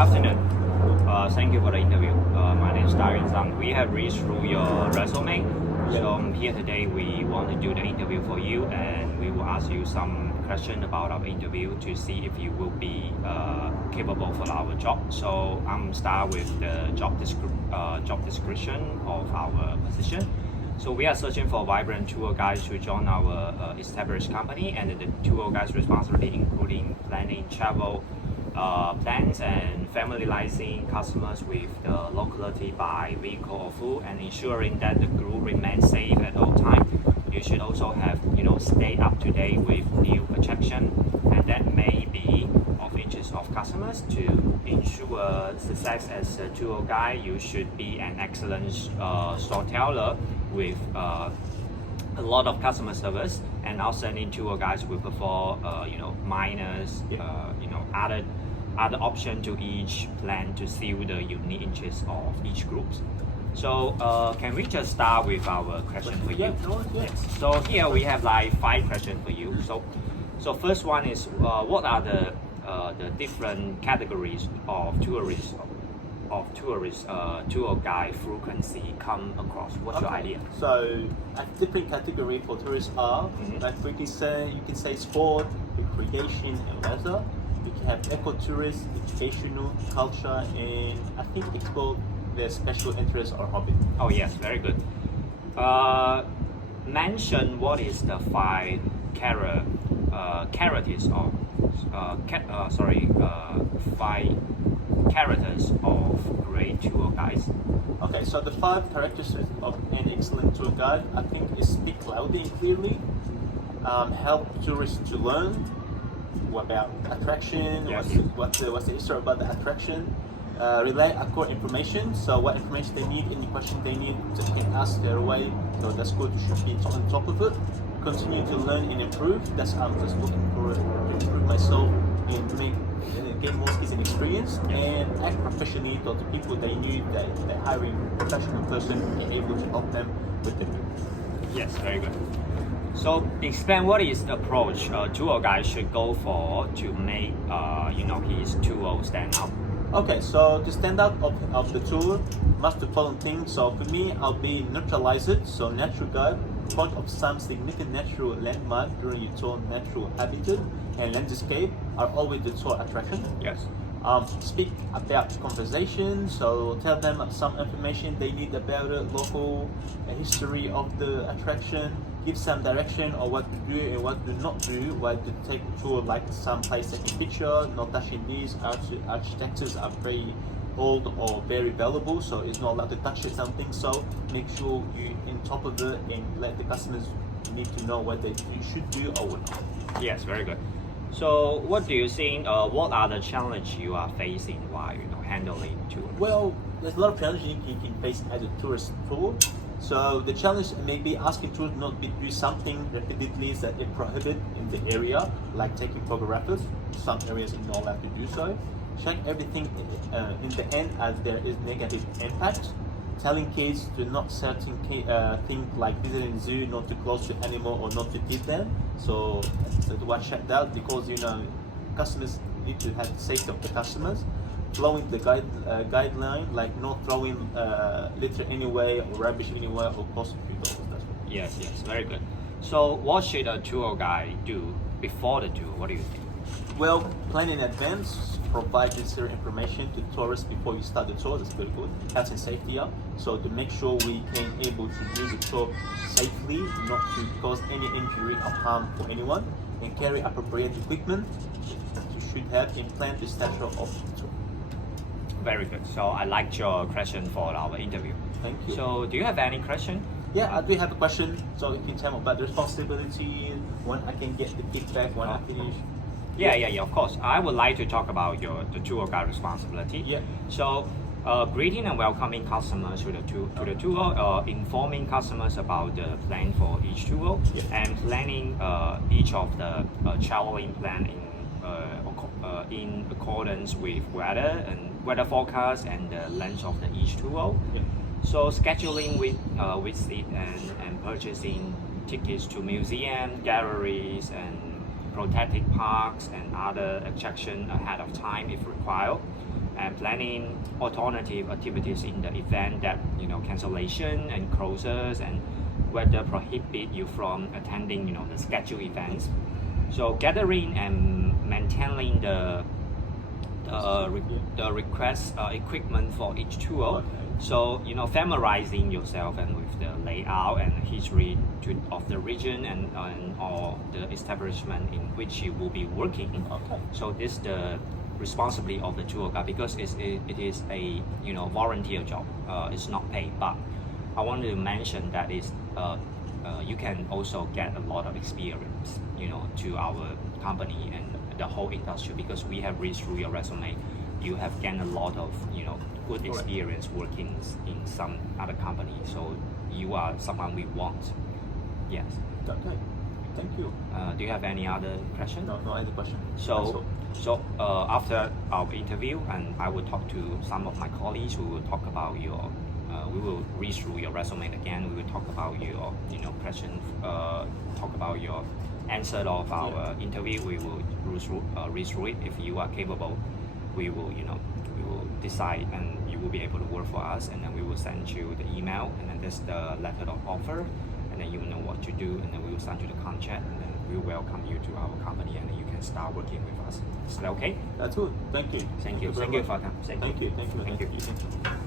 afternoon. Thank you for the interview. My name is Darren Zhang. We have read through your resume. So I'm here today. We want to do the interview for you, and we will ask you some questions about our interview to see if you will be capable for our job. So I'm start with the job description of our position. So we are searching for vibrant tour guides to join our established company, and the tour guides responsibility including planning travel plans and familiarizing customers with the locality by vehicle or food, and ensuring that the group remains safe at all times. You should also have stay up to date with new attraction, and that may be of interest of customers. To ensure success as a tour guide, you should be an excellent storyteller with a lot of customer service, and outstanding tour guides will perform minus other option to each plan to suit the unique interests of each group. So can we just start with our question for you? Yes. So here we have like 5 questions for you. So first one is what are the different categories of tour guide frequency come across? What's your idea? So a different category for tourists are like you can say sport, recreation, and leisure. You can have eco-tourist, educational, culture, and I think explore their special interest or hobby. Oh yes, very good. Mention what is the 5 characters of 5 characters of great tour guides. Okay, so the 5 characteristics of an excellent tour guide, I think, is speak loudly and clearly, help tourists to learn about attraction, Yes. what's the history about the attraction, relay accurate information, so what information they need, any question they need, they can ask their way, so that's good, you should be on top of it. Continue to learn and improve, that's I'm just looking for to improve myself and gain more skills and experience, and act professionally to the people they need, that they're hiring a professional person be able to help them with the group. Yes, very good. So explain what is the approach a tour guide should go for to make his tour stand out. Okay, so to stand out of the tour, must the following things. So for me, I'll be neutralized. So natural guide, point of some significant natural landmark during your tour, natural habitat and landscape are always the tour attraction. Yes. Speak about conversation, so tell them some information they need about the local history of the attraction, give some direction on what to do and what to not do, what to take a tour, like some place taking picture, not touching these, architectures are very old or very valuable, so it's not allowed to touch it something, so make sure you in top of it and let the customers need to know what they should do or what not. Yes, very good. So what do you think, what are the challenges you are facing while handling tour? Well, there's a lot of challenges you can face as a tourist tour. So the challenge may be asking tourists not to do something repeatedly that is prohibited in the area, like taking photographs. Some areas are not allowed to do so. Check everything in the end as there is negative impact. Telling kids to not certain things like visiting zoo, not to close to animal or not to feed them. So to watch that because customers need to have the safety of the customers. Following the guideline, like not throwing litter anywhere or rubbish anywhere or close to people. Yes, very good. So what should a tour guide do before the tour? What do you think? Well, plan in advance, provide necessary information to tourists before you start the tour. That's very good. Health and safety up. So to make sure we can able to do the tour safely, not to cause any injury or harm for anyone, and carry appropriate equipment you should have in plan the stature of the tour. Very good. So I liked your question for our interview. Thank you. So do you have any question? Yeah, I do have a question. So you can tell me about the responsibility, when I can get the feedback, when I finish. Yeah, of course. I would like to talk about the tour guide responsibility. Yeah. So, greeting and welcoming customers to the tour, informing customers about the plan for each tour, and planning each of the traveling plan in accordance with weather forecast and the length of each tour. Yeah. So scheduling with visit and purchasing tickets to museum, galleries, and protected parks and other attractions ahead of time if required. and planning alternative activities in the event that cancellation and closures and whether prohibit you from attending the scheduled events. So gathering and maintaining the request equipment for each tour. Okay. So familiarizing yourself and with the layout and history of the region and or the establishment in which you will be working. Okay. So this the responsibility of the tour guide, because it is a volunteer job. It's not paid, but I want to mention that you can also get a lot of experience to our company and the whole industry, because we have read through your resume. You have gained a lot of good experience working in some other company, so you are someone we want. Yes. Okay. Thank you. Do you have any other question? No other question. So after our interview, and I will talk to some of my colleagues who will talk about your. We will read through your resume again. We will talk about your questions. Talk about your answer of our interview. We will read through it. If you are capable, we will decide, and you will be able to work for us. And then we will send you the email, and then there's the letter of offer, and then you will know what to do, and then we will send you the contract, and then we will welcome you to our company, and then you can start working with us. Is that okay? That's good. Thank you. Thank you. very Thank you much. for that. Thank you. Thank you. Thank you.